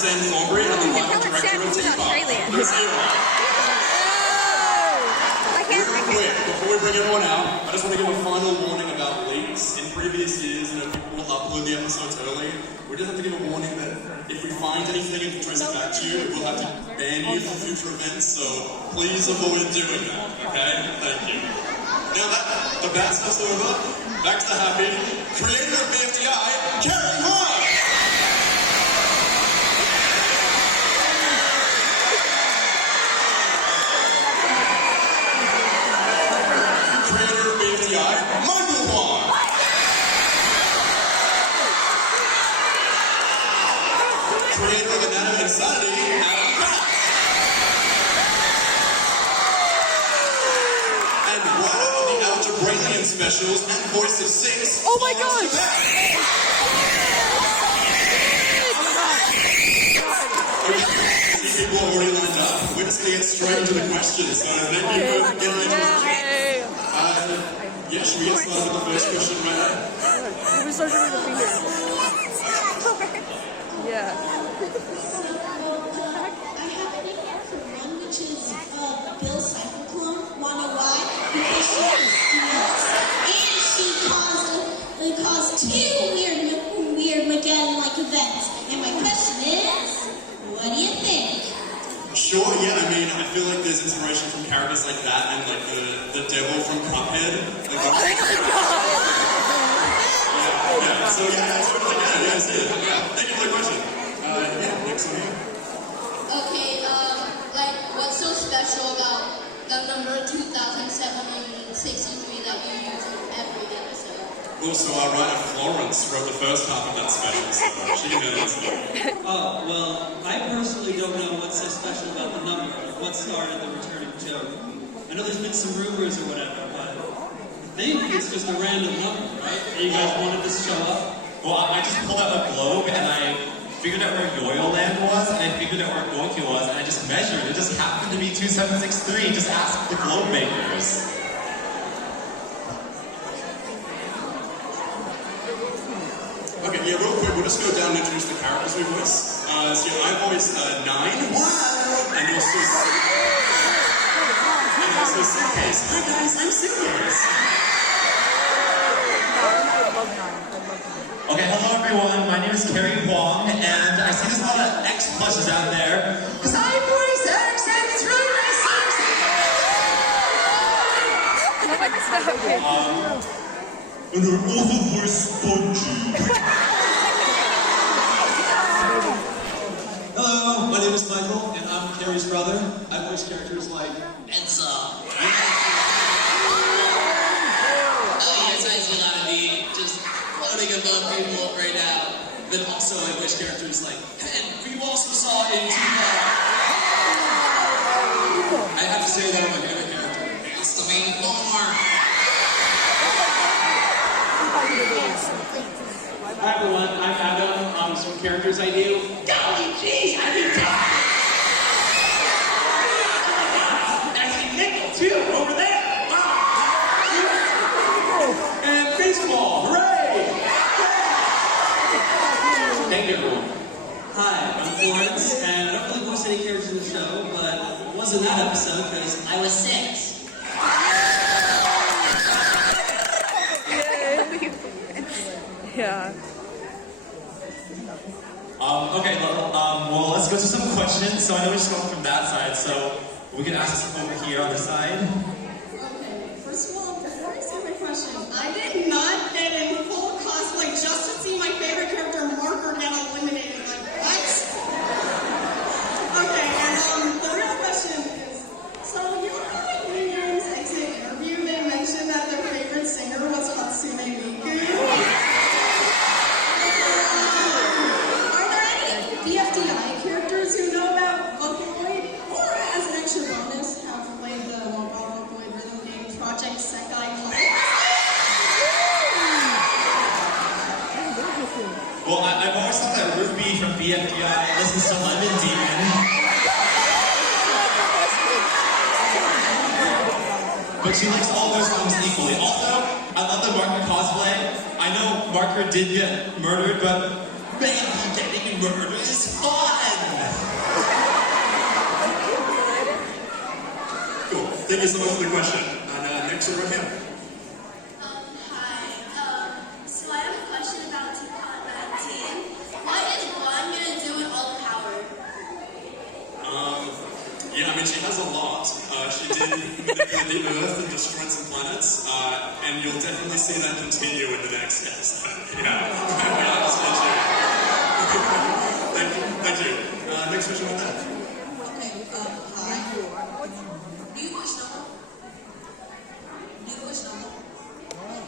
Sam Thornbury, and I'm the live director of T-Pop. Real quick, before we bring everyone out, I just want to give a final warning about leaks. In previous years, people will upload the episodes early. We just have to give a warning that if we find anything and trace it back to you, we'll have to ban you from future events, so please avoid doing that, okay? Thank you. Now that the bad stuff's over, back to the happy, creator of BFDI, Karen Hart! Creator of BFDI, Michael Hart! Creator of Anatomy Insanity, Adam Pratt! And writer of the Algebraian specials and voice of Six. Oh my gosh! People are already lined up. We're just going to get straight into the questions. So thank you for getting into it. Yeah, should we get started with the first question right now? We're so sure to be here. Yeah. I have a nickname for one, which is Bill Cyclone. Wanna why? Because she caused two weird Magellan-like events. And my question is, what do you think? Sure, yeah, I mean, I feel like there's inspiration from characters like that and like the devil from Cuphead. Like, yeah, so yeah, it's sort of like, yeah, it's it. Yeah, thank you for the question. Yeah, next one here. Okay, like, what's so special about the number 2,763 that you use in every episode? Also, our writer Florence wrote the first half of that special, so she can answer that. Oh, well, I personally don't know what's so special about the number, what started the returning joke. I know there's been some rumors or whatever, but I think it's just a random number, right? And you guys wanted this to show up? Well, I just pulled out a globe and I figured out where Yoyo Land was, and I figured out where Goki was, and I just measured. It just happened to be 2763. Just ask the globe makers. Okay, yeah, real quick, we'll just go down and introduce the characters we voice. So yeah, I voiced 9, and also Suitcase. Hi guys, I'm Suitcase. Okay, hello everyone. My name is Carrie Huang, and I see there's a lot of X plushes out there. Because I voice X, and it's really nice. And I also voice Spongy. Hello, my name is Michael, and I'm Carrie's brother. I voice characters like Ensa. You guys know how to be just floating above people right now. Then also I voice characters like Pen, who you also saw in T-Pop. I have to say that I'm my favorite character. It's the main Omar. Hi everyone, I'm Adam. Some characters I do. Golly gee, I do talk. Actually, Nickel too, over there. Wow. And baseball, hooray! Thank you, everyone. Hi, I'm Florence, and I don't really voice any characters in the show, but it wasn't that episode because I was 6. Yeah. Okay, well, let's go to some questions. So I know we're just going from that side, so we can ask this over here on the side. Okay, first of all, before I say my question, I did not get in full cosplay just to see my favorite character, Marker, get eliminated. Like, what? Okay, and the real question is, so you know how in New Year's exit interview they mentioned that their favorite singer was Hatsune Miku? Are there any BFDI characters who know about Vocaloid, or as an extra bonus, have played the mobile Vocaloid rhythm game Project Sekai Cloud? Well, I've always thought that Ruby from BFDI listens to Lemon Demon. But she likes all those songs equally. Also, I love the Marker cosplay. I know Marker did get murdered, but Maybe getting murdered is fun! Cool. Thank you so much for the question. And next one right here. Hi. So I have a question about 2019. What is one gonna do with all the power? Yeah, I mean, she has a lot. She did the Earth and destroyed some planets, and you'll definitely see that continue in the next episode. Yeah. Yeah, just stay tuned. Thank you. Next question with that. Okay, hi. Do you know Snowball? Do you know Snowball?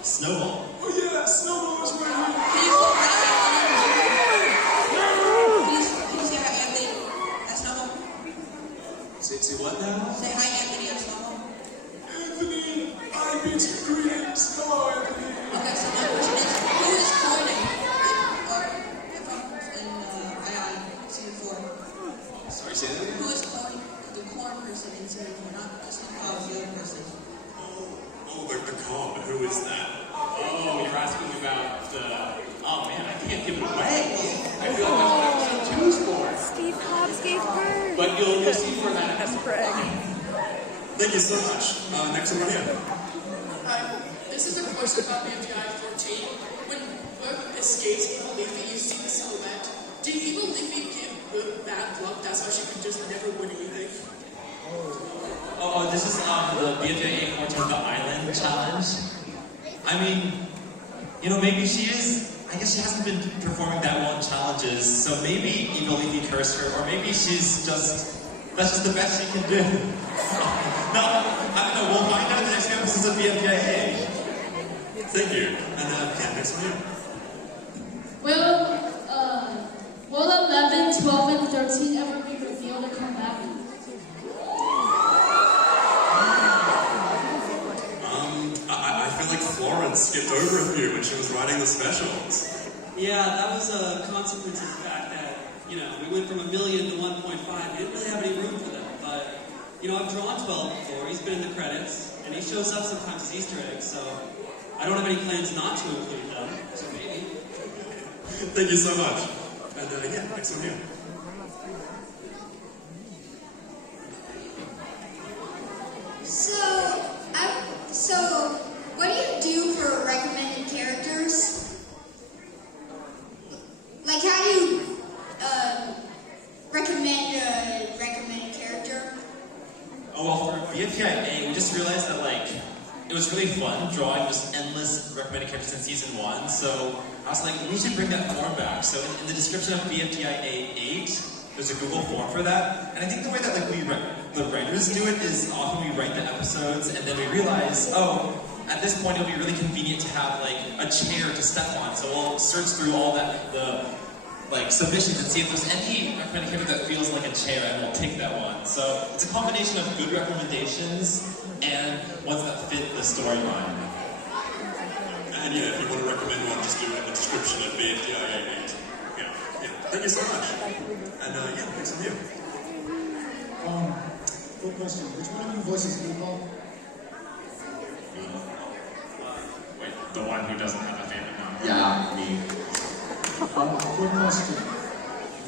Snowball. Oh yeah, Snowball was right here. Can you say hi, Anthony? That's Snowball. Say what now? Say hi, Anthony. That's Snowball. Anthony, I beat you greetings. Hello, Anthony. Okay, so my question is, who is coining season 4? Sorry, say that again? Who is coining the corn person in season 4? Not just the other person. Oh, the cob. Who is that? Oh, you're asking me about the. Oh man, I can't give it away. I feel like that's what episode 2's for. Steve Cobbs gave birth. But you'll see for that That's episode. Greg. Thank you so much. Next one right here. Hi, this is a question about BFDI 14. When Bug escapes Evil Leafy, you see the silhouette. Did Evil Leafy give Bug bad luck? That's why she could just never win anything. Oh, this is the BFDI 14, the Island Challenge. I mean, you know, maybe she is. I guess she hasn't been performing that well in challenges, so maybe Evil Leafy cursed her, or maybe she's just. That's just the best she can do. No, I don't know. We'll find out in the next episodes of BFDI. Thank you. And yeah, next one here. Will 11, 12, and 13 ever be revealed and come back? I feel like Florence skipped over a few when she was writing the specials. Yeah, that was a consequence of the fact that, you know, we went from 1 million to 1.5. We didn't really have any room for them, but, you know, I've drawn 12 before. He's been in the credits, and he shows up sometimes as Easter eggs, so I don't have any plans not to include them, so maybe. Thank you so much. And yeah, next one here. So, what do you do for recommended characters? Like, how do you recommend a recommended character? Oh, well, for BFDI, we just realized that, like, it was really fun drawing just endless recommended characters in season 1, so I was like, we should bring that form back. So in the description of BFDI 8, there's a Google form for that, and I think the way that like the writers do it is often we write the episodes, and then we realize, oh, at this point it'll be really convenient to have like a chair to step on, so we'll search through all the like submissions and see if there's any recommended character that feels like a chair, and we'll take that one. So it's a combination of good recommendations and ones that fit the storyline. And yeah, if you want to recommend one, just do it in the description of BFDI 8. Yeah. Thank you so much. And yeah, next one here. Quick question. Which one of you voices Meatball? Wait, the one who doesn't have a favorite number? Yeah, me. Quick question.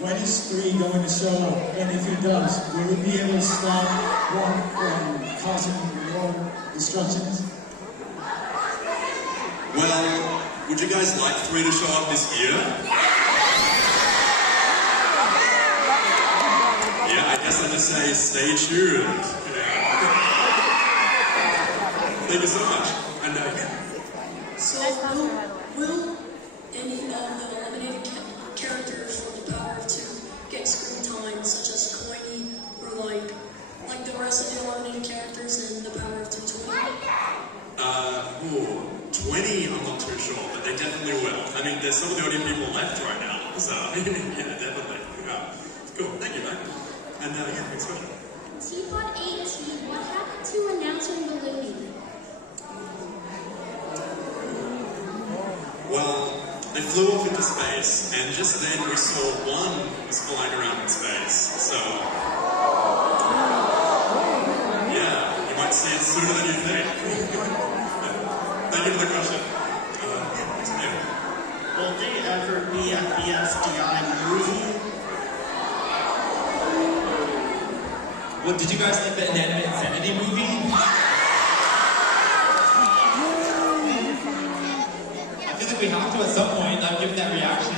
When is 3 going to show up? And if he does, will he be able to stop one from causing more destructions? Well, would you guys like 3 to show up this year? Yeah, I guess I just say stay tuned. Yeah. Thank you so much. And yeah. So, will any of the eliminated characters from the Power of 2 get screen time, such as Coiny, or like the rest of the eliminated characters in the Power of 2 20, I'm not too sure, but they definitely will. I mean, there's some of the only people left right now, so yeah, definitely. Yeah. Cool, thank you, man. And yeah, next question. Teapot 18, what happened to announcing ballooning? Well, they flew off into space, and just then we saw one was flying around in space, so yeah, you might see it sooner than you think. Thank you for the question. Yeah, next one. Well, ever be a BFDI movie? Well, did you guys like the Inanimate Insanity movie? I feel like we have to at some point, given that reaction.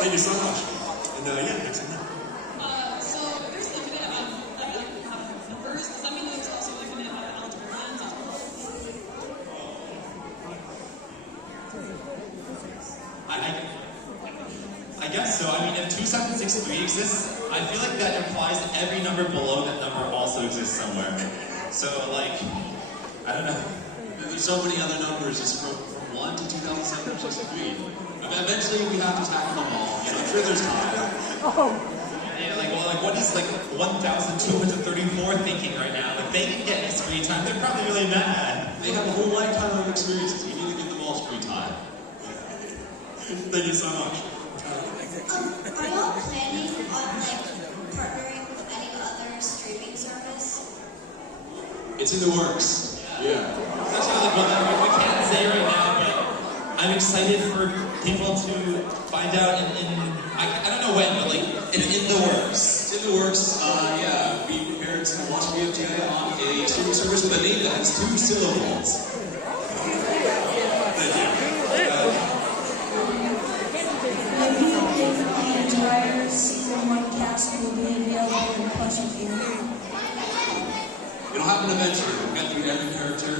Thank you so much. And yeah, next one. So there's limited amount of numbers. Does that mean there's also limited amount of eligible buns? I guess so. I mean, if 2763 exists, I feel like that implies that every number below that number also exists somewhere. So, like, I don't know. There's so many other numbers, just from 1 to 2763. Eventually, we have to tackle them all. You know, I'm sure there's time. Yeah, like what is like 1,234 thinking right now? Like, they can get screen time. They're probably really mad. They have a whole lifetime of experiences. We need to give them all screen time. Thank you so much. Are y'all planning on partnering with any other streaming service? It's in the works. Yeah. It's actually like what we can't say right now, but I'm excited for people to find out I don't know when, but like it's in the works. It's in the works. Yeah. Be prepared to watch BFDI on a streaming service with a name that has 2 syllables. Thank you. Season 1 cast will be available in plushie form. It'll happen eventually. We'll get through every character.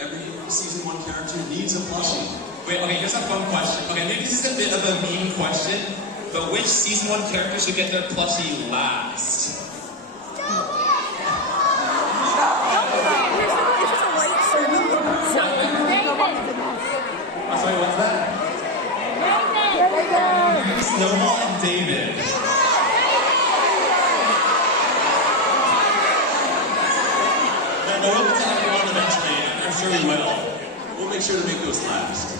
Every season 1 character needs a plushie. Wait, okay, here's a fun question. Okay, maybe this is a bit of a mean question, but which season 1 character should get their plushie last? Sorry, what's that? Snowball and David. No, we'll get to everyone eventually. I'm sure we will. We'll make sure to make those last.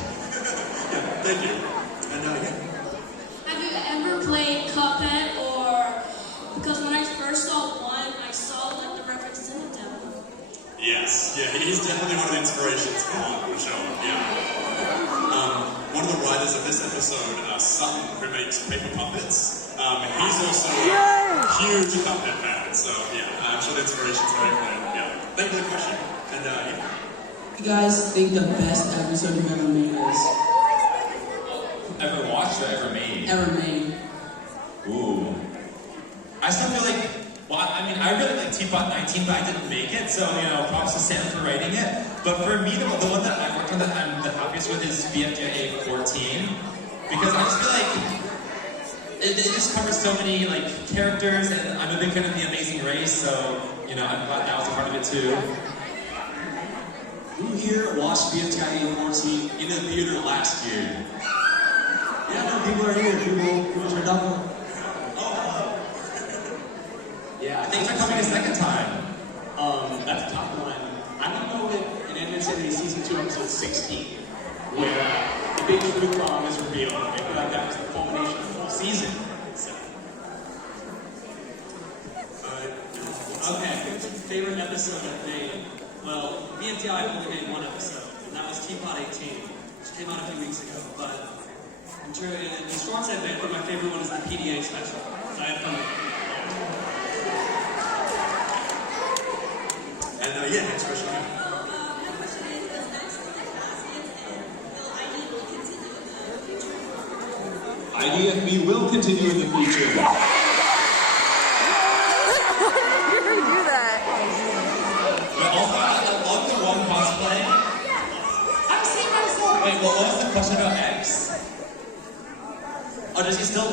Yeah, thank you. And yeah. Have you ever played Cuphead because when I first saw 1, I saw the references in the demo. Yes, yeah, he's definitely one of the inspirations for the show. Yeah. One of the writers of this episode, Sutton, who makes paper puppets, he's also a huge Cuphead fan. So yeah, I'm sure the inspiration's very clear. Yeah. Thank you for the question. And yeah. You guys think the best episode you've ever made is? Ever watched or ever made? Ever made. Ooh. I still feel like, well, I mean, I really like Teapot 19, but I didn't make it, so, you know, props to Sam for writing it. But for me, the one that I've worked on that I'm the happiest with is BFDI 14, because I just feel like it just covers so many, like, characters, and I'm a big fan of The Amazing Race, so, you know, I'm glad that was a part of it, too. Who here watched BFDI 14 in a theater last year? Yeah, no, people are here. People turned up. Yeah, I think they're coming a second time. That's a tough one. I'm going to go with an Inanimate Season 2, Episode 16, where the big truth bomb is revealed. I feel like that was the culmination of the whole season. So. Okay, favorite episode I've made. Well, BFDI only made 1 episode, and that was Teapot 18, which came out a few weeks ago. But in the strong side of it, I think my favorite one is the PDA special. So I had fun with it. And yeah, next question. My question is, does Max collect baskets, and will IDB continue in the future? IDFB will continue in the future. You're gonna do that. But also, I love the one cosplay. I've seen myself. Wait, what was the question about X? Oh, does he still?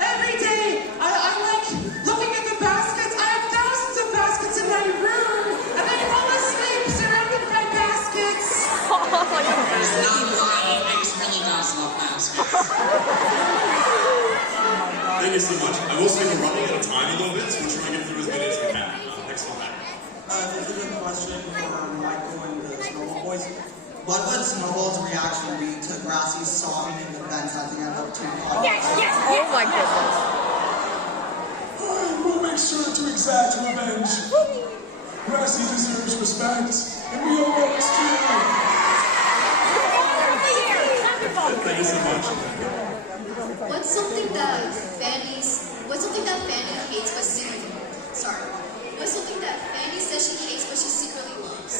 Every day, I like looking at the baskets. I have thousands of baskets in my room, and I fall asleep surrounded by baskets. It's not lying. Max really does love baskets. Thank you so much. I will say we're running out of time a little bit, so we're trying to get through as many as we can. Next one back. There's a good question for Michael and the Snowball Boys. What would Snowball's reaction be to Grassy's sobbing in defense at the end of 2 podcasts? Yes! Oh my goodness. We'll make sure to exact revenge. Grassy deserves respect, and we owe it to you. What's something that Fanny hates but secretly What's something that Fanny says she hates but she secretly loves?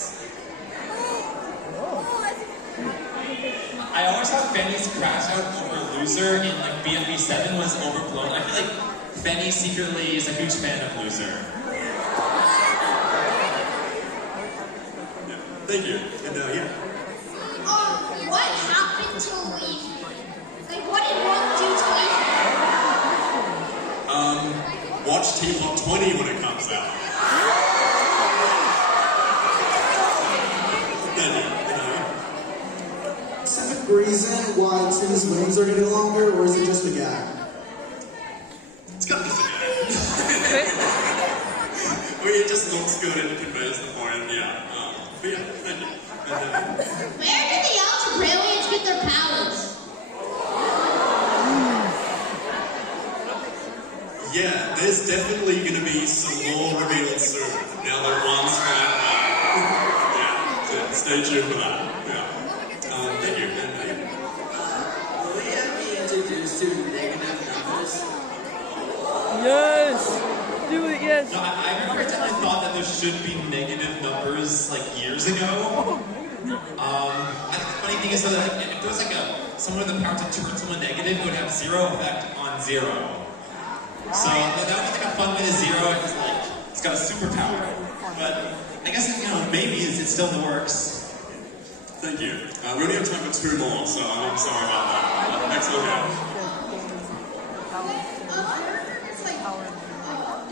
I always thought Fanny's crash out over Loser in like BFD 7 was overblown. I feel like Fanny secretly is a huge fan of Loser. Yeah. Thank you. And yeah. What happened to Leaf? Like, what did Ron do to Leaf? Watch T-Pop 20 when it comes out. Thank you. Specific reason why Tim's wings are getting longer, or is it just a gag? It's kind of just a gag. I mean, it just looks good and it conveys the point, yeah. But yeah, thank you. Where did the Ultra Brilliants get their powers? Yeah, there's definitely going to be some more revealed soon. Now that one's found out. Yeah, so stay tuned for that. Yeah. Thank you. Will we ever be introduced to negative numbers? Yes! Do it, yes! No, I remember I definitely thought that there should be negative numbers like years ago. I think the funny thing is that like, if there was like someone with the power to turn someone negative, it would have zero effect on zero. So that would be like a fun way to zero. It's like it's got a superpower, but I guess maybe it still in the works. Thank you. We only have time for 2 more, so I'm sorry about that. Next one, yeah. It's like,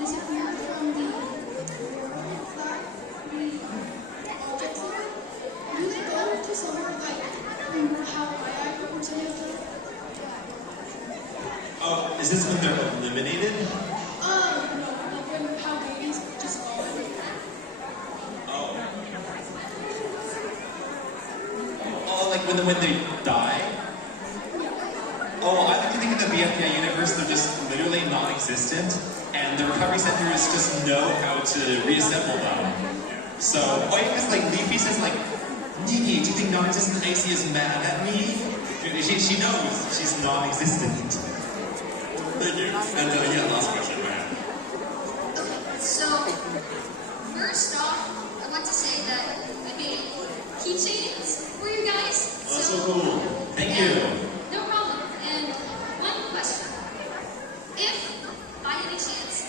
is it weird from the objects here? Do they go to somewhere like how I grew today? Oh, is this when they're eliminated? No, like when how babies just fall in. Oh, like when they die? Oh, I like to think in the BFDI universe they're just literally non-existent, and the recovery centers just know how to reassemble them. So, I guess like Leafy says like, Nini, do you think non-existent Icy is mad at me? She knows she's non-existent. Thank you. And yeah, last question, man. Okay, so first off, I'd like to say that I made keychains for you guys. Oh, that's so cool. Thank you. No problem. And one question. If, by any chance,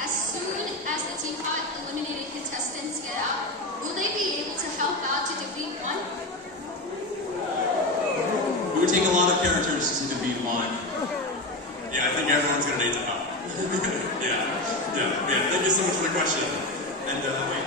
as soon as the teapot eliminated contestants get out, will they be able to help out to defeat one? It would take a lot of characters to defeat one. Yeah, I think everyone's going to need to help. Yeah. Thank you so much for the question. And wait.